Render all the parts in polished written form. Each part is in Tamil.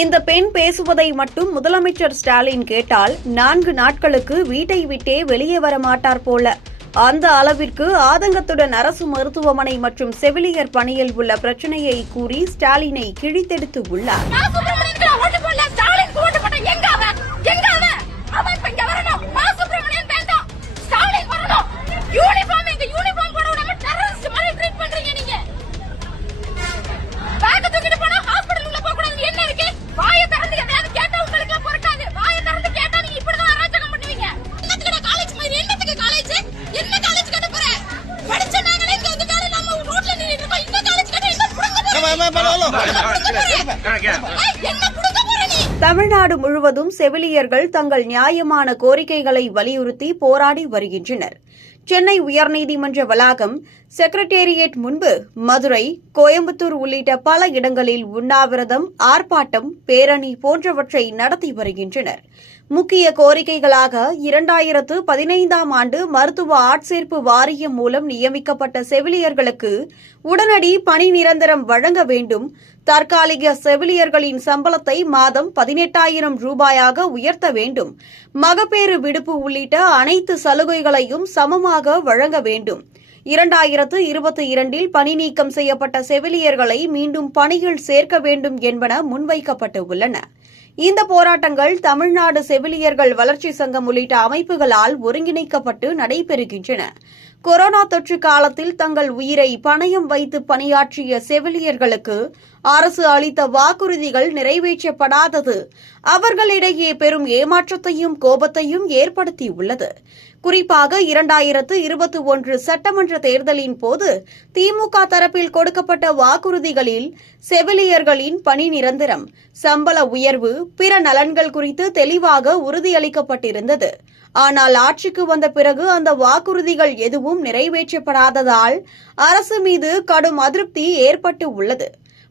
இந்த பெண் பேசுவதை மட்டும் முதலமைச்சர் ஸ்டாலின் கேட்டால் 4 நாட்களுக்கு வீட்டை விட்டே வெளியே வர மாட்டார் போல. அந்த அளவிற்கு ஆதங்கத்துடன் அரசு மருத்துவமனை மற்றும் செவிலியர் பணியில் உள்ள பிரச்சனையை கூறி ஸ்டாலினை கிழித்தெடுத்து உள்ளார். தமிழ்நாடு முழுவதும் செவிலியர்கள் தங்கள் நியாயமான கோரிக்கைகளை வலியுறுத்தி போராடி வருகின்றனர். சென்னை உயர்நீதிமன்ற வளாகம், செக்ரட்டேரியட் முன்பு, மதுரை, கோயம்புத்தூர் உள்ளிட்ட பல இடங்களில் உண்ணாவிரதம், ஆர்ப்பாட்டம், பேரணி போன்றவற்றை நடத்தி வருகின்றனர். முக்கிய கோரிக்கைகளாக 2015ஆம் ஆண்டு மருத்துவ ஆட்சேர்ப்பு வாரியம் மூலம் நியமிக்கப்பட்ட செவிலியர்களுக்கு உடனடி பணி நிரந்தரம் வழங்க வேண்டும், தற்காலிக செவிலியர்களின் சம்பளத்தை மாதம் 18,000 ரூபாயாக உயர்த்த வேண்டும், மகப்பேறு விடுப்பு உள்ளிட்ட அனைத்து சலுகைகளையும் சமமாக வழங்க வேண்டும், 2022இல் பணி நீக்கம் செய்யப்பட்ட செவிலியர்களை மீண்டும் பணியில் சேர்க்க வேண்டும் என்பன முன்வைக்கப்பட்டு உள்ளன. இந்த போராட்டங்கள் தமிழ்நாடு செவிலியர்கள் வளர்ச்சி சங்கம் உள்ளிட்ட அமைப்புகளால் ஒருங்கிணைக்கப்பட்டு நடைபெறுகின்றன. கொரோனா தொற்று காலத்தில் தங்கள் உயிரை பணயம் வைத்து பணியாற்றிய செவிலியர்களுக்கு அரசு அளித்த வாக்குறுதிகள் நிறைவேற்றப்படாதது அவர்களிடையே பெரும் ஏமாற்றத்தையும் கோபத்தையும் ஏற்படுத்தியுள்ளது. குறிப்பாக 2021 சட்டமன்ற தேர்தலின் போது திமுக தரப்பில் கொடுக்கப்பட்ட வாக்குறுதிகளில் செவிலியர்களின் பணி நிரந்தரம், சம்பள உயர்வு, பிற நலன்கள் குறித்து தெளிவாக உறுதியளிக்கப்பட்டிருந்தது. ஆனால் ஆட்சிக்கு வந்த பிறகு அந்த வாக்குறுதிகள் எதுவும் நிறைவேற்றப்படாததால் அரசு மீது கடும் அதிருப்தி ஏற்பட்டு உள்ளது.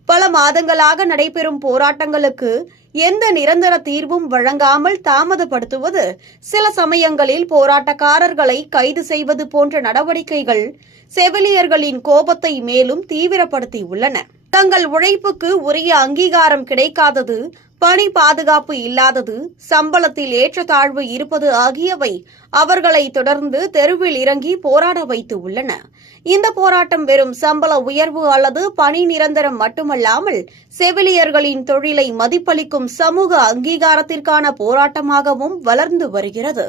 பல மாதங்களாக நடைபெறும் போராட்டங்களுக்கு எந்த நிரந்தர தீர்வும் வழங்காமல் தாமதப்படுத்துவது, சில சமயங்களில் போராட்டக்காரர்களை கைது செய்வது போன்ற நடவடிக்கைகள் செவிலியர்களின் கோபத்தை மேலும் தீவிரப்படுத்தியுள்ளன. தங்கள் உழைப்புக்கு உரிய அங்கீகாரம் கிடைக்காதது, பணி பாதுகாப்பு இல்லாதது, சம்பளத்தில் ஏற்றத்தாழ்வு இருப்பது ஆகியவை அவர்களை தொடர்ந்து தெருவில் இறங்கி போராட வைத்து உள்ளன. இந்த போராட்டம் வெறும் சம்பள உயர்வு அல்லது பணி நிரந்தரம் மட்டுமல்லாமல் செவிலியர்களின் தொழிலை மதிப்பளிக்கும் சமூக அங்கீகாரத்திற்கான போராட்டமாகவும் வளர்ந்து வருகிறது.